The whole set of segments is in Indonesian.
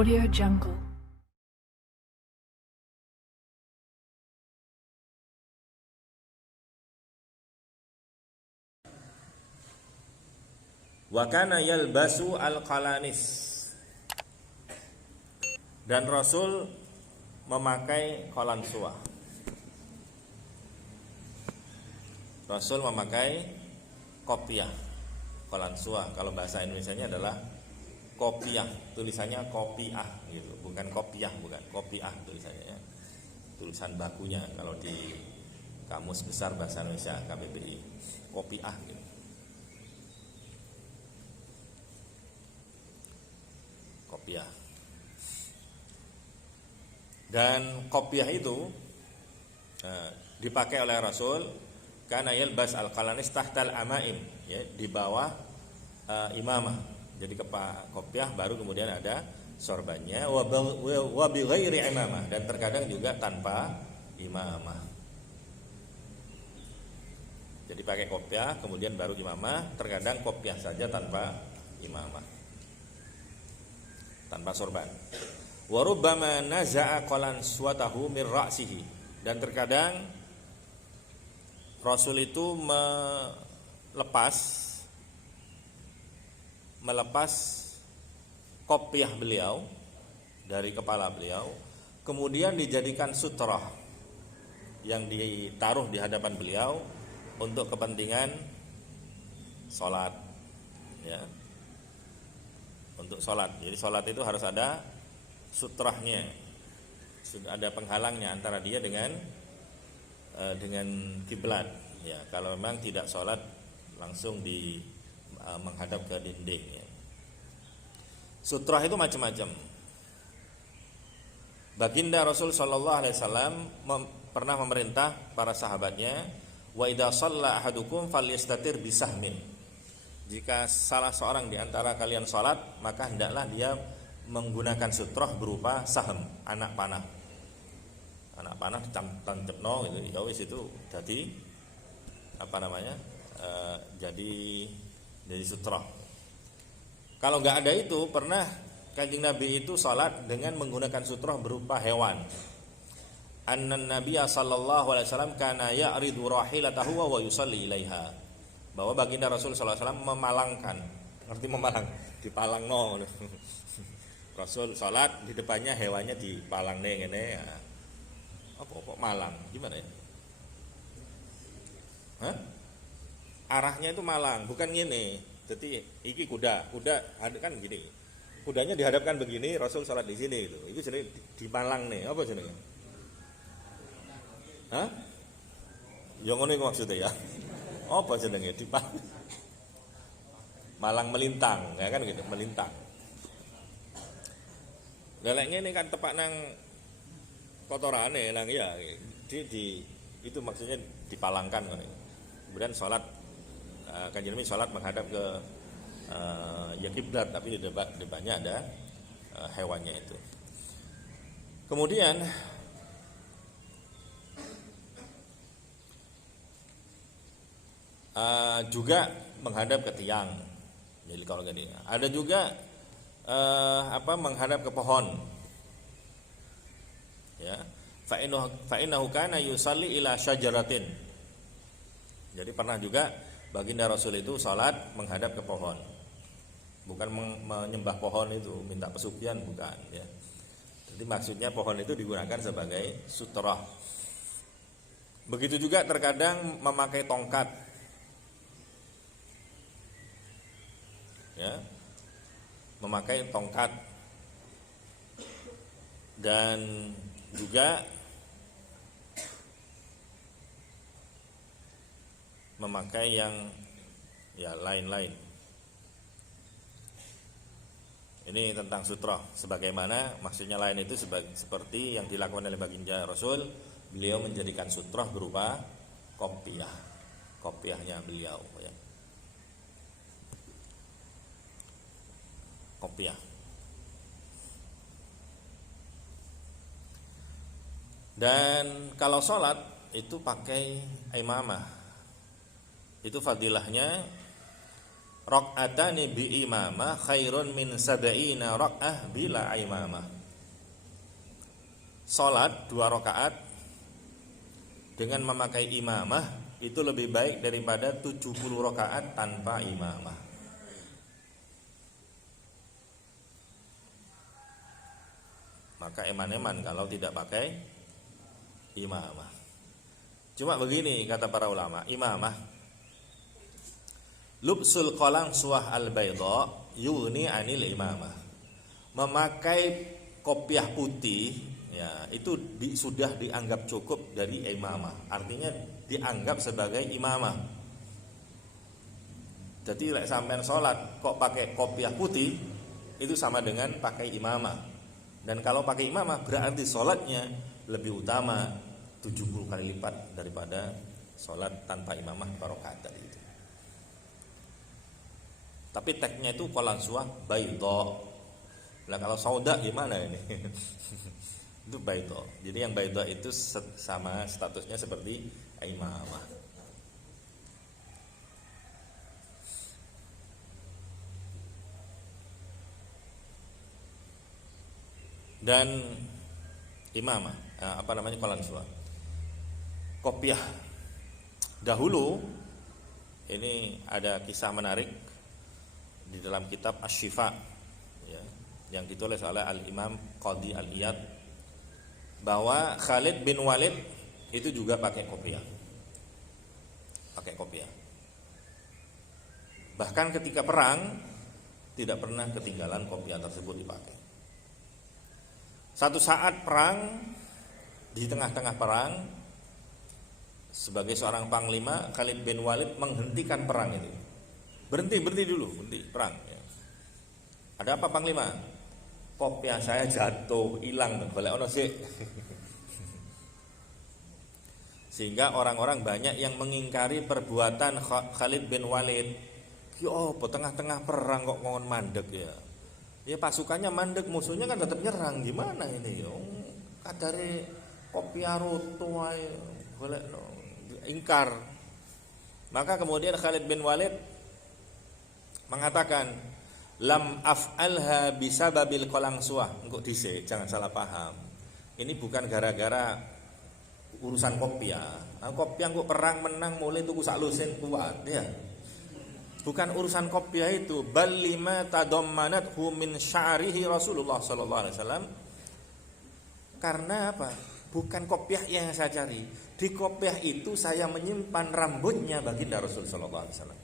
Audio Jungle. Wa kana yalbasu al-qalanis, dan Rasul memakai qalansuah. Rasul memakai kopiah. Qalansuah kalau bahasa Indonesianya adalah kopiah, tulisannya kopiah gitu, bukan kopiah, bukan kopiah tulisannya ya. Tulisan bakunya kalau di Kamus Besar Bahasa Indonesia KBBI, kopiah gitu. Kopiah. Dan kopiah itu dipakai oleh Rasul karena yalbas al-qalanis tahtal amaim, ya, di bawah imamah. Jadi kopiah baru kemudian ada sorbannya, wa bi ghairi imamah, dan terkadang juga tanpa imamah. Jadi pakai kopiah kemudian baru imamah, terkadang kopiah saja tanpa imamah, tanpa sorban. Wa rubbama naza'a qalansuatahu min ra'sihi, dan terkadang Rasul itu melepas kopiah beliau dari kepala beliau, kemudian dijadikan sutrah yang ditaruh di hadapan beliau untuk kepentingan sholat, ya, untuk sholat. Jadi sholat itu harus ada sutrahnya, ada penghaalangnya antara dia dengan kiblat. Ya, kalau memang tidak sholat langsung menghadap ke dinding. Ya. Sutrah itu macam-macam. Baginda Rasul Shallallahu Alaihi Wasallam pernah memerintah para sahabatnya, wa idza shalla ahadukum falyastatir bisahmin. Jika salah seorang di antara kalian sholat, maka hendaklah dia menggunakan sutrah berupa sahm, anak panah. Anak panah ditancapno gitu, ya wis itu jadi apa namanya? Jadi sutrah. Kalau nggak ada itu, pernah Kanjeng Nabi itu sholat dengan menggunakan sutrah berupa hewan. Annan Nabiyya sallallahu alaihi wasallam kana ya'ridu rahilatahu wa yusalli ilaiha. Bahwa baginda Rasul sallallahu alaihi wasallam memalangkan. Arti memalang, dipalangno. Rasul sholat di depannya hewannya dipalang ngene. Apa kok malang? Gimana ya? Hah? Arahnya itu malang, bukan gini. Jadi iki kuda ada kan gini. Kudanya dihadapkan begini, Rasul sholat di sini gitu. Itu jenenge dipalang nih. Apa jenenge? Hah? Ya ngono iku maksudnya ya. Apa jenenge dipalang? Malang melintang, ya kan gitu, melintang. Lelek ngene kan tepak nang kotorane nang ya. Itu maksudnya dipalangkan kan. Kemudian sholat, Kanjeng Nabi sholat menghadap ke ya kiblat, tapi di depannya ada hewannya itu. Kemudian juga menghadap ke tiang. Jadi kalau gini, ada juga menghadap ke pohon. Ya, fa innahu kana yusalli ila syajaratin. Jadi pernah juga baginda Rasul itu salat menghadap ke pohon. Bukan menyembah pohon itu, minta pesugihan, bukan ya. Jadi maksudnya pohon itu digunakan sebagai sutrah. Begitu juga terkadang memakai tongkat. Ya. Memakai tongkat, dan juga memakai yang ya lain-lain. Ini tentang sutrah. Sebagaimana maksudnya lain itu seperti yang dilakukan oleh baginda Rasul, beliau menjadikan sutrah berupa kopiahnya beliau ya. Kopiah. Dan kalau sholat itu pakai imamah. Itu fadilahnya raq'atani bi imamah khairun min sab'ina raq'ah bila imamah. Salat 2 rakaat dengan memakai imamah itu lebih baik daripada 70 rakaat tanpa imamah. Maka eman-eman kalau tidak pakai imamah. Cuma begini kata para ulama, imamah lubsul qalang suah al-baydha yughni anil imamah. Memakai kopiah putih ya itu sudah dianggap cukup dari imamah. Artinya dianggap sebagai imamah. Jadi lek sampean salat kok pakai kopiah putih itu sama dengan pakai imamah. Dan kalau pakai imamah berarti salatnya lebih utama 70 kali lipat daripada salat tanpa imamah rakaat tadi itu. Tapi teksnya itu qalang suah baydha. Lah kalau sauda gimana ini? Itu baydha. Jadi yang baydha itu sama statusnya seperti imamah. Dan imamah qalang suah. Kopiah dahulu ini ada kisah menarik di dalam kitab Asy-Syifa ya, yang ditulis oleh Al-Imam Qadhi Al-Iyad bahwa Khalid bin Walid itu juga pakai kopiah. Pakai kopiah. Bahkan ketika perang tidak pernah ketinggalan kopiah tersebut dipakai. Satu saat perang, di tengah-tengah perang, sebagai seorang panglima, Khalid bin Walid menghentikan perang itu. Berhenti dulu, perang ya. Ada apa panglima? Kopiah saya jatuh, hilang, boleh ono sih. Sehingga orang-orang banyak yang mengingkari perbuatan Khalid bin Walid. Yo, tengah-tengah perang kok ngon mandek ya. Ya pasukannya mandek, musuhnya kan tetap nyerang, gimana ini? Kadare kopiah roto ae, boleh ingkar. Maka kemudian Khalid bin Walid mengatakan, lam af'alha bisababil qalang suah. Engko dhisik, jangan salah paham. Ini bukan gara-gara urusan kopiah. Kopiah engko perang menang mulai tuku sak lusin kuat ya. Bukan urusan kopiah itu, bal lima tadammanathu min sya'rihi Rasulullah sallallahu alaihi wasallam. Karena apa? Bukan kopiah yang saya cari. Di kopiah itu saya menyimpan rambutnya baginda Rasul sallallahu alaihi wasallam.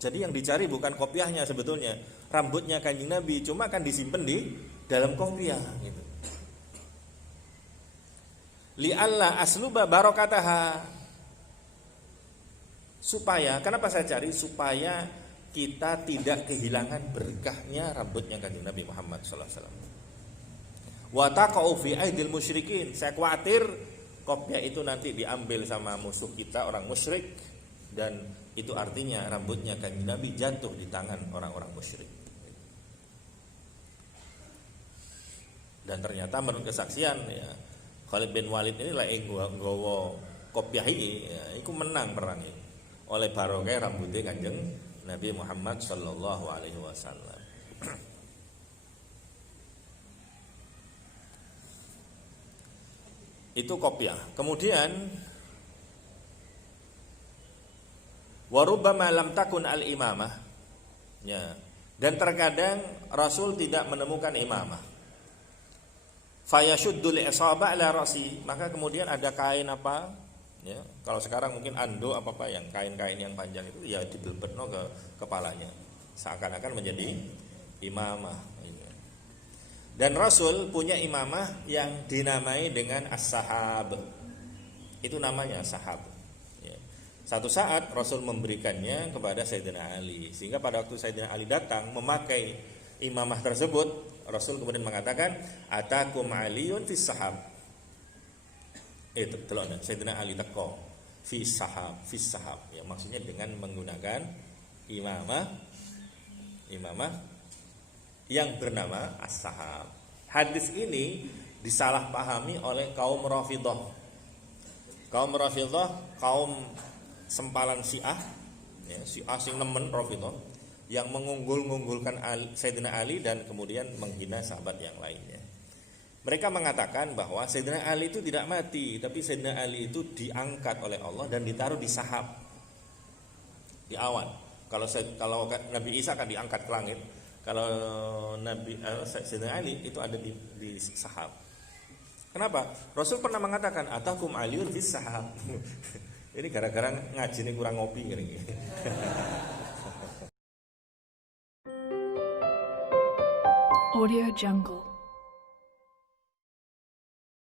Jadi yang dicari bukan kopiahnya sebetulnya, rambutnya Kanjeng Nabi, cuma kan disimpan di dalam kopiah gitu. Li alla asluba barokataha. Supaya, kenapa saya cari? Supaya kita tidak kehilangan berkahnya rambutnya Kanjeng Nabi Muhammad sallallahu alaihi wasallam. Wa taqau fi aidil musyrikin. Saya khawatir kopiah itu nanti diambil sama musuh kita orang musyrik, dan itu artinya rambutnya Kanjeng Nabi jatuh di tangan orang-orang musyrik. Dan ternyata menurut kesaksian ya, Khalid bin Walid ini lah yang nggawa kopiah ini ya, iku menang perang ini oleh barokah rambutnya Kanjeng Nabi Muhammad sallallahu alaihi wasallam. Itu kopiah. Kemudian warubbama lam takun al imamah ya, dan terkadang Rasul tidak menemukan imamah. Fayashuddul isaba ala rasi, maka kemudian ada kain apa ya, kalau sekarang mungkin ando apa yang kain-kain yang panjang itu ya dibelbetno ke kepalanya seakan-akan menjadi imamah ya. Dan Rasul punya imamah yang dinamai dengan as-sahab. Itu namanya sahab ya. Satu saat Rasul memberikannya kepada Sayyidina Ali, sehingga pada waktu Sayyidina Ali datang memakai imamah tersebut, Rasul kemudian mengatakan atakum aliyun fis sahab. Itu telurnya Sayyidina Ali teko fis sahab ya, maksudnya dengan menggunakan imamah yang bernama as-sahab. Hadis ini disalahpahami oleh kaum Rafidhah. Kaum Rafidhah, kaum sempalan Syiah ya, si asing nemen Rafidhah yang mengunggul-unggulkan Sayyidina Ali dan kemudian menghina sahabat yang lainnya. Mereka mengatakan bahwa Sayyidina Ali itu tidak mati, tapi Sayyidina Ali itu diangkat oleh Allah dan ditaruh di sahab, di awan. Kalau Nabi Isa akan diangkat ke langit, kalau Sayyidina Ali itu ada di sahab. Kenapa? Rasul pernah mengatakan atakum aliyun fis sahab. Ini gara-gara ngaji ini kurang ngopi gini. Audio Jungle.